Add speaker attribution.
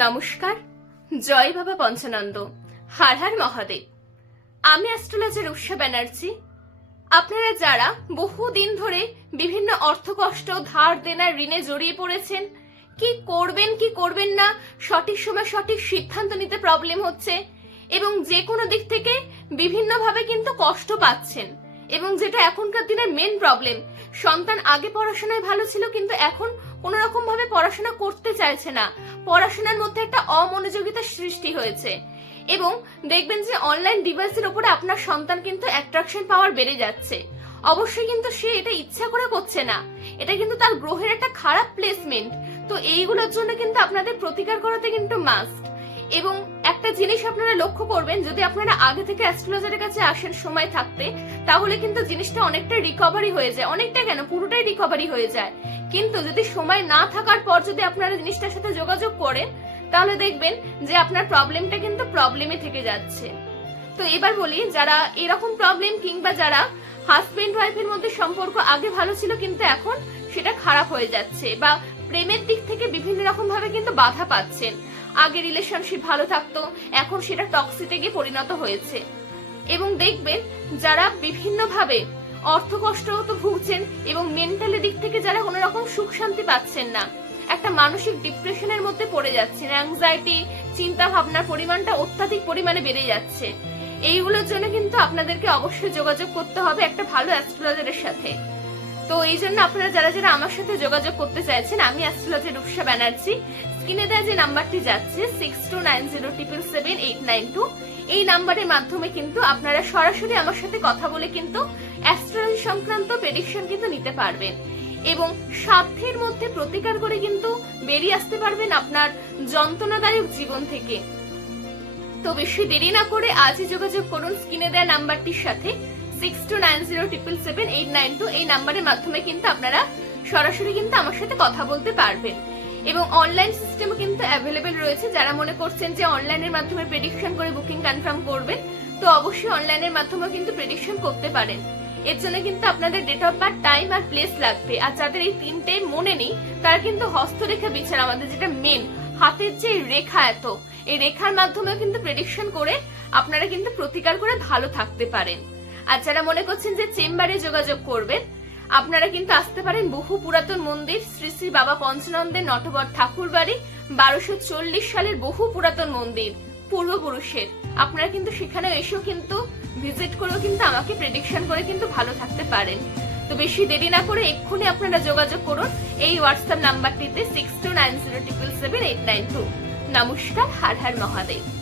Speaker 1: নমস্কার। জয় বাবা পঞ্চানন্দ। হার হার মহাদেব। আমি অ্যাস্ট্রোলজার উষা ব্যানার্জি। আপনারা যারা বহুদিন ধরে বিভিন্ন অর্থকষ্ট, ধার দেনার ঋণে জড়িয়ে পড়েছেন, কি করবেন কি করবেন না, সঠিক সময় সঠিক সিদ্ধান্ত নিতে প্রবলেম হচ্ছে এবং যে কোনো দিক থেকে বিভিন্নভাবে কিন্তু কষ্ট পাচ্ছেন এবং যেটা এখনকার দিনের মেন প্রবলেম সন্তান আগে পড়াশোনায় ভালো ছিল কিন্তু এখন কোনো রকম ভাবে পড়াশোনা করতে চাইছে না। পড়াশোনার মধ্যে একটা অমনোযোগিতার সৃষ্টি হয়েছে। এবং দেখবেন যে অনলাইন ডিভাইসের উপরে আপনার সন্তান কিন্তু অ্যাট্রাকশন পাওয়ার বেড়ে যাচ্ছে। অবশ্যই কিন্তু সে এটা ইচ্ছা করে করছে না। এটা কিন্তু তার গ্রহের একটা খারাপ প্লেসমেন্ট তো এইগুলোর জন্য কিন্তু আপনাদের প্রতিকার করাতে কিন্তু মাস্ট এবং একটা জিনিস আপনারা লক্ষ্য করবেন, যদি আপনারা আগে থেকে অ্যাস্ট্রোলজারের কাছে আসেন সময় থাকতে, তাহলে কিন্তু জিনিসটা অনেকটা রিকভারি হয়ে যায়। অনেকটা কেন? পুরোটাই রিকভারি হয়ে যায়। কিন্তু যদি সময় না থাকার পর যদি আপনারা জিনিসটার সাথে যোগাযোগ করেন, তাহলে দেখবেন যে আপনার প্রবলেমটা কিন্তু প্রবলেমে থেকে যাচ্ছে। তো এবার বলি, যারা এরকম প্রবলেম কিংবা যারা হাজবেন্ড ওয়াইফের মধ্যে সম্পর্ক আগে ভালো ছিল কিন্তু এখন সেটা খারাপ হয়ে যাচ্ছে বা প্রেমের দিক থেকে বিভিন্ন রকম ভাবে কিন্তু বাধা পাচ্ছেন। আগে রিলেশনশিপ ভালো থাকতো, এখন সেটা টক্সিতে গিয়ে পরিণত হয়েছে। এবং দেখবেন যারা বিভিন্নভাবে অর্থকষ্ট তো ভুগছেন এবং মেন্টালি দিক থেকে যারা কোনো রকম সুখ শান্তি পাচ্ছেন না। একটা মানসিক ডিপ্রেশনের মধ্যে পড়ে যাচ্ছেন। অ্যাংজাইটি চিন্তা ভাবনার পরিমাণটা অত্যাধিক পরিমাণে বেড়ে যাচ্ছে। এইগুলোর জন্য কিন্তু আপনাদেরকে অবশ্যই যোগাযোগ করতে হবে একটা ভালো অ্যাস্ট্রোলজারের সাথে। তো এই জন্য আপনারা যারা যারা আমার সাথে যোগাযোগ করতে চাইছেন, আমি অ্যাস্ট্রোলজার রূপসা ব্যানার্জি। স্ক্রিনে দেওয়া যে নাম্বারটি যাচ্ছে six two nine zero triple seven eight nine two এই নাম্বারের মাধ্যমে কিন্তু আপনারা সরাসরি আমার সাথে কথা বলে কিন্তু অ্যাস্ট্রোলজি সংক্রান্ত প্রেডিকশন কিন্তু নিতে পারবেন। এবং সাধ্যের মধ্যে প্রতিকার করে কিন্তু বেরিয়ে আসতে পারবেন আপনার যন্ত্রণাদায়ক জীবন থেকে। তো বেশি দেরি না করে আজই যোগাযোগ করুন স্ক্রিনে দেওয়া নাম্বারটির সাথে six two nine zero triple seven eight nine two এই নাম্বারের মাধ্যমে কিন্তু আপনারা সরাসরি কিন্তু আমার সাথে কথা বলতে পারবেন। এবং অনলাইন সিস্টেমও কিন্তু অ্যাভেলেবেল রয়েছে। যারা মনে করছেন যে অনলাইনের মাধ্যমে প্রেডিকশন করে বুকিং কনফার্ম করবেন, তো অবশ্যই অনলাইনের মাধ্যমেও কিন্তু প্রেডিকশন করতে পারেন। এর জন্য কিন্তু আপনাদের ডেট অফ বার্থ টাইম আর প্লেস লাগবে। আর যাদের এই তিনটে মনে নেই, তারা কিন্তু হস্তরেখা বিচার, আমাদের যেটা মেন হাতের যে রেখা এত, এই রেখার মাধ্যমেও কিন্তু প্রেডিকশন করে আপনারা কিন্তু প্রতিকার করে ভালো থাকতে পারেন। আর যারা মনে করছেন যে চেম্বারে যোগাযোগ করবেন আপনারা কিন্তু আসতে পারেন বহু পুরাতন মন্দির শ্রী শ্রী বাবা পঞ্চানন্দের নটবর ঠাকুর বাড়ি বারোশো চল্লিশ সালের বহু পুরাতন মন্দির, পূর্বপুরুষের। আপনারা কিন্তু সেখানে এসেও কিন্তু ভিজিট করেও কিন্তু আমাকে প্রেডিকশন করে কিন্তু ভালো থাকতে পারেন। তো বেশি দেরি না করে এক্ষুনি আপনারা যোগাযোগ করুন এই হোয়াটসঅ্যাপ নাম্বারটিতে six two nine zero triple seven eight nine two নমস্কার, হার হার মহাদেব।